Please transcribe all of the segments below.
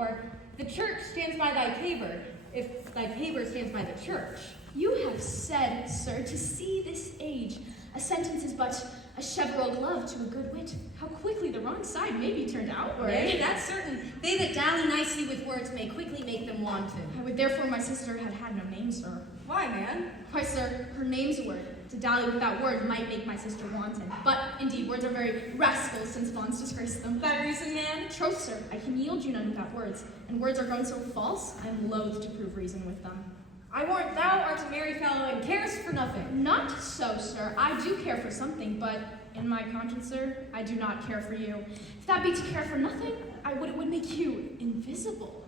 or the church stands by thy tabor, if thy tabor stands by the church. You have said, sir, to see this age, a sentence is but a cheveril glove to a good wit. How quickly the wrong side may be turned outward. Nay, that's certain. They that dally nicely with words may quickly make them wanton. I would therefore my sister had no name, sir. Why, man? Why, sir, her name's a word. To dally without word might make my sister wanton. But, indeed, words are very rascals since fawns disgrace them. By reason, man? Troth, sir, I can yield you none without words. And words are grown so false, I am loath to prove reason with them. I warrant thou art a merry fellow and carest for nothing. Not so, sir. I do care for something, but in my conscience, sir, I do not care for you. If that be to care for nothing, it would make you invisible.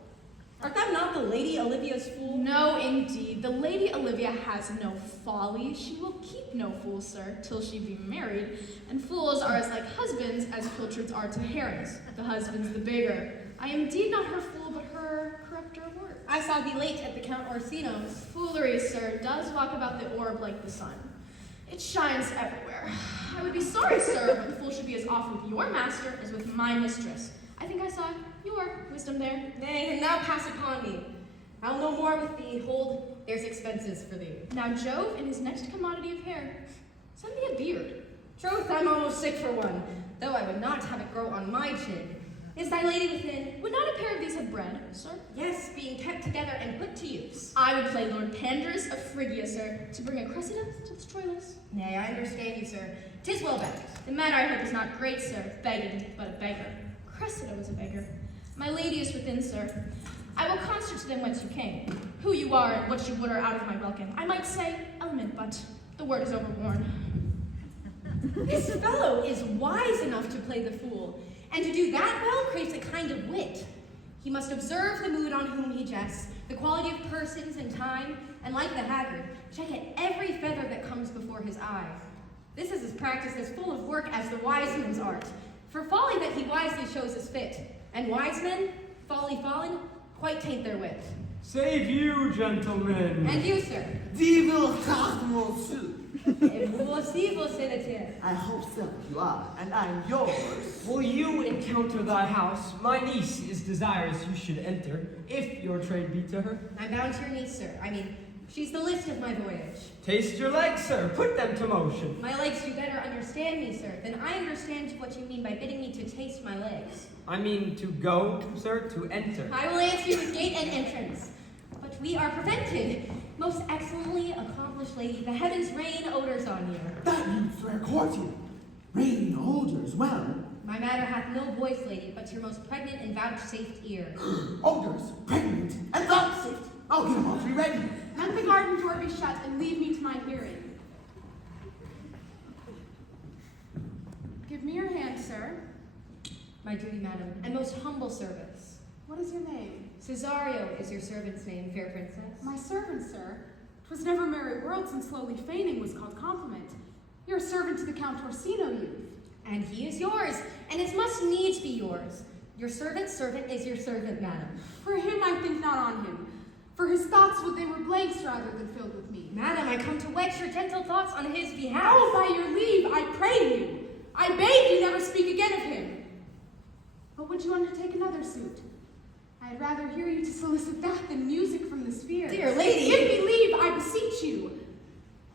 Art thou not the Lady Olivia's fool? No, indeed. The Lady Olivia has no folly. She will keep no fool, sir, till she be married. And fools are as like husbands as pilchards are to herons. The husband's the bigger. I am indeed not her fool, but her corrupter of words. I saw thee late at the Count Orsino's. Foolery, sir, does walk about the orb like the sun. It shines everywhere. I would be sorry, sir, but the fool should be as off with your master as with my mistress. I think I saw your wisdom there. Nay, and thou pass upon me. I'll no more with thee. Hold, there's expenses for thee. Now Jove, in his next commodity of hair, send me a beard. Troth, I'm almost sick for one, though I would not have it grow on my chin. Is thy lady within? Would not a pair of these have bread, sir? Yes, being kept together and put to use. I would play Lord Pandarus of Phrygia, sir, to bring a Cressida to the Troilus. Nay, I understand you, sir. 'Tis well begged. The man I hope is not great, sir, begging, but a beggar. Cressida was a beggar. My lady is within, sir. I will concert to them whence you came. Who you are and what you would are out of my welcome. I might say element, but the word is overworn. This fellow is wise enough to play the fool, and to do that well craves a kind of wit. He must observe the mood on whom he jests, the quality of persons and time, and like the haggard, check at every feather that comes before his eye. This is his practice as full of work as the wise man's art. For folly that he wisely shows is fit, and wise men, folly fallen, quite taint their wit. Save you, gentlemen. And you, sir. Devil cast monsieur. Et vous aussi, vous savez. I hope so, you are, and I'm yours. Will you encounter thy house? My niece is desirous you should enter, if your trade be to her. I'm bound to your niece, sir. I mean, she's the list of my voyage. Taste your legs, sir. Put them to motion. My legs do better understand me, sir, than I understand what you mean by bidding me to taste my legs. I mean to go, sir, to enter. I will answer you with gate and entrance. But we are prevented. Most excellently accomplished lady, the heavens rain odors on you. That you swear courtier. Rain odors, well. My matter hath no voice, lady, but your most pregnant and vouchsafed ear. Odors, pregnant, and vouchsafed. I'll get them all three ready. Let the garden door be shut and leave me to my hearing. Give me your hand, sir. My duty, madam, and most humble service. What is your name? Cesario is your servant's name, fair princess. My servant, sir. 'Twas never merry world since slowly feigning was called compliment. You're a servant to the Count Orsino youth. And he is yours, and it must needs be yours. Your servant's servant is your servant, madam. For him I think not on him. For his thoughts would they were blanks rather than filled with me. Madam, I come to whet your gentle thoughts on his behalf. Oh, by your leave, I pray you. I beg you never speak again of him. But would you undertake another suit? I'd rather hear you to solicit that than music from the sphere. Dear lady! Give me leave, I beseech you.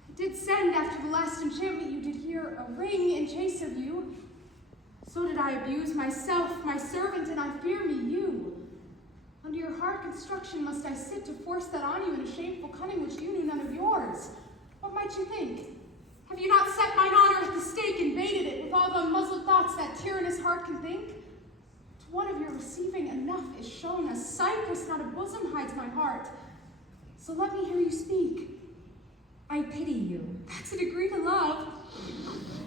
I did send after the last enchantment you did hear a ring in chase of you. So did I abuse myself, my servant, and I fear me you. Under your hard construction must I sit to force that on you in a shameful cunning which you knew none of yours. What might you think? Have you not set mine honor at the stake and baited it with all the unmuzzled thoughts that tyrannous heart can think? To one of your receiving enough is shown, a cypress, not a bosom hides my heart. So let me hear you speak. I pity you. That's a degree to love.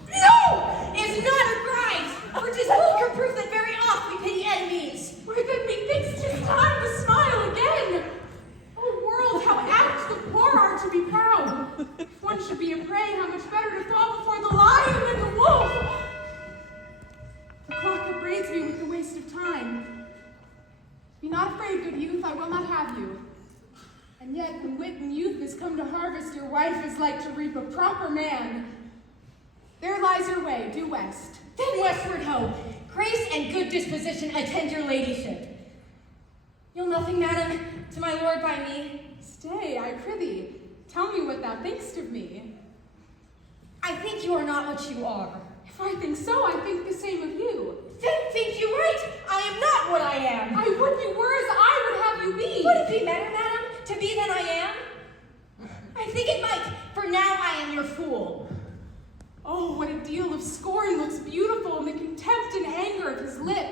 No! It's not a prize! For 'tis vulgar proof that very oft we pity enemies. Why then methinks 'tis time to smile again. O world, how apt the poor are to be proud. If one should be a prey, how much better to fall before the lion than the wolf. The clock upbraids me with the waste of time. Be not afraid, good youth, I will not have you. And yet, when wit and youth is come to harvest, your wife is like to reap a proper man. There lies your way, due west. Then westward ho! Grace and good disposition attend your ladyship. Nothing, madam, to my lord by me. Stay, I prithee. Tell me what thou thinkst of me. I think you are not what you are. If I think so, I think the same of you. Then think you right. I am not what I am. I would you were as I would have you be. Would it be better, madam, to be than I am? I think it might, for now I am your fool. Oh, what a deal of scorn looks beautiful in the contempt and anger of his lip.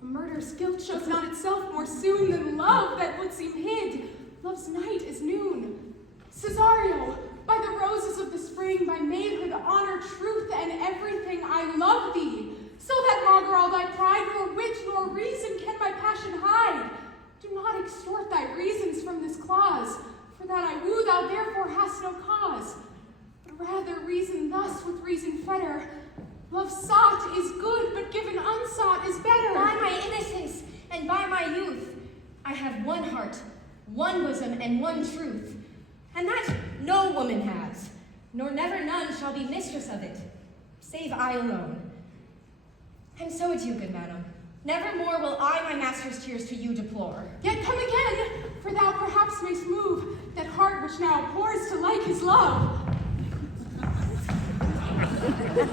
A murder's guilt shows not itself more soon than love that would seem hid. Love's night is noon. Cesario, by the roses of the spring, by maidhood, honor, truth, and everything, I love thee. So that maugre all thy pride, nor wit nor reason can my passion hide. Do not extort thy reasons from this clause, for that I woo thou therefore hast no cause. But rather reason thus with reason fetter. Love sought is good, but given unsought is better. By my innocence and by my youth, I have one heart, one bosom, and one truth. And that no woman has, nor never none shall be mistress of it, save I alone. And so adieu, good madam. Never more will I my master's tears to you deplore. Yet come again, for thou perhaps mayst move that heart which now abhors to like his love.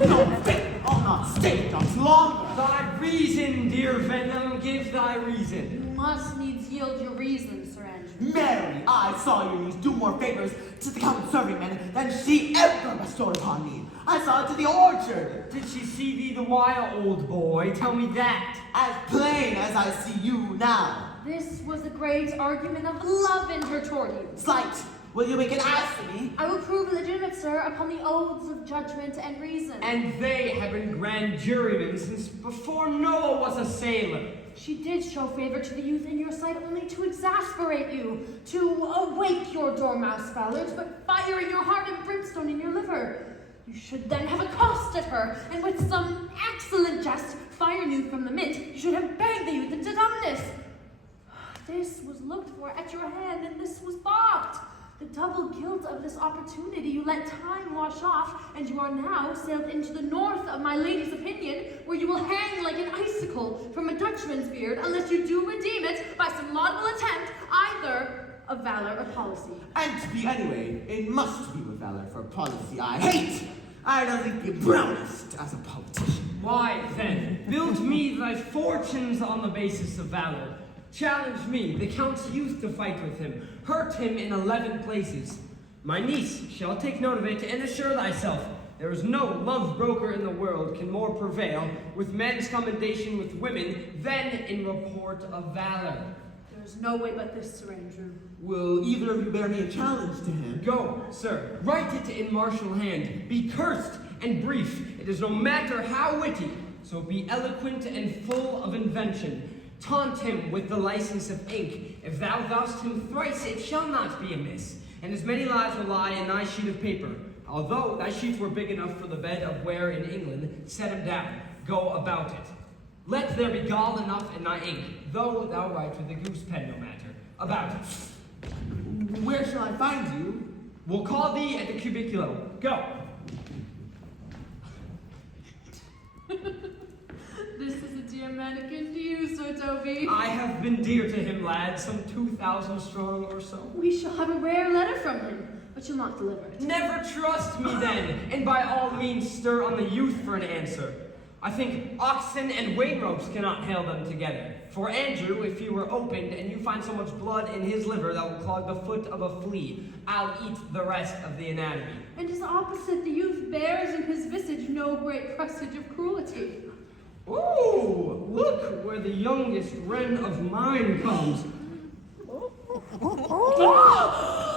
No, I'll not stay much longer. Thy reason, dear Venom, give thy reason. You must needs yield your reason, Sir Andrew. Mary, I saw your niece do more favors to the count's serving men than she ever bestowed upon me. I saw it to the orchard. Did she see thee the while, old boy? Tell me that. As plain as I see you now. This was a great argument of love in her toward you. Slight, will you make an ass of me? I will prove legitimate, sir, upon the oaths of judgment and reason. And they have been grand jurymen since before Noah was a sailor. She did show favor to the youth in your sight only to exasperate you, to awake your dormouse valors, but fire in your heart and brimstone in your liver. You should then have accosted her, and with some excellent jest, firing you from the mint, you should have begged the youth into dumbness. This was looked for at your hand, and this was balked. The double guilt of this opportunity you let time wash off, and you are now sailed into the north of my lady's opinion, where you will hang like an icicle from a Dutchman's beard, unless you do redeem it by some laudable attempt, either of valor or policy. And to be anyway, it must be with valor, for policy I hate. I don't think the brownest as a politician. Why, then, build me thy fortunes on the basis of valor. Challenge me, the Count's youth, to fight with him. Hurt him in 11 places. My niece shall take note of it, and assure thyself, there is no love broker in the world can more prevail with men's commendation with women than in report of valor. There is no way but this, Sir Andrew. Will either of you bear me a challenge to him? Go, sir, write it in martial hand. Be cursed and brief. It is no matter how witty, so be eloquent and full of invention. Taunt him with the license of ink. If thou dost him thrice, it shall not be amiss. And as many lives will lie in thy sheet of paper. Although thy sheet were big enough for the bed of ware in England, set him down. Go about it. Let there be gall enough in thy ink, though thou write with a goose pen, no matter. About it. Where shall I find you? We'll call thee at the cubiculo. Go. This is a dear mannequin to you, Sir Toby. I have been dear to him, lad, some 2,000 strong or so. We shall have a rare letter from him, but you'll not deliver it. Never trust me then, and by all means stir on the youth for an answer. I think oxen and wain ropes cannot hail them together. For Andrew, if he were opened and you find so much blood in his liver that will clog the foot of a flea, I'll eat the rest of the anatomy. And as opposite, the youth bears in his visage no great presage of cruelty. Ooh, look where the youngest wren of mine comes.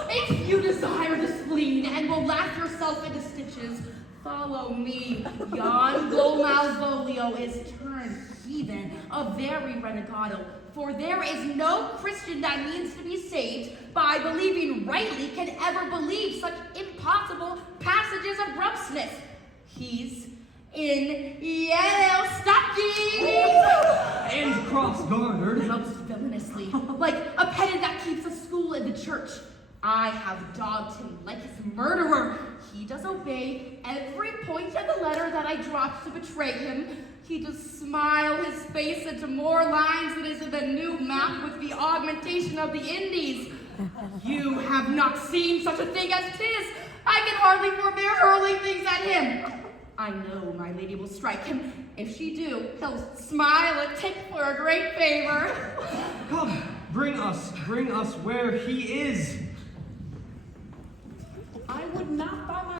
If you desire the spleen and will laugh yourself into stitches, follow me. Yon Gol Malvolio is turned heathen, a very renegado. For there is no Christian that means to be saved by believing rightly can ever believe such impossible passages of grossness. He's in yellow stockings! And cross-gartered. Most villainously, like a pedant that keeps a school in the church. I have dogged him like his murderer. He does obey every point of the letter that I dropped to betray him. He does smile his face into more lines than is in the new map with the augmentation of the Indies. You have not seen such a thing as 'tis. I can hardly forbear hurling things at him. I know my lady will strike him. If she do, he'll smile and take for a great favor. Come, bring us where he is.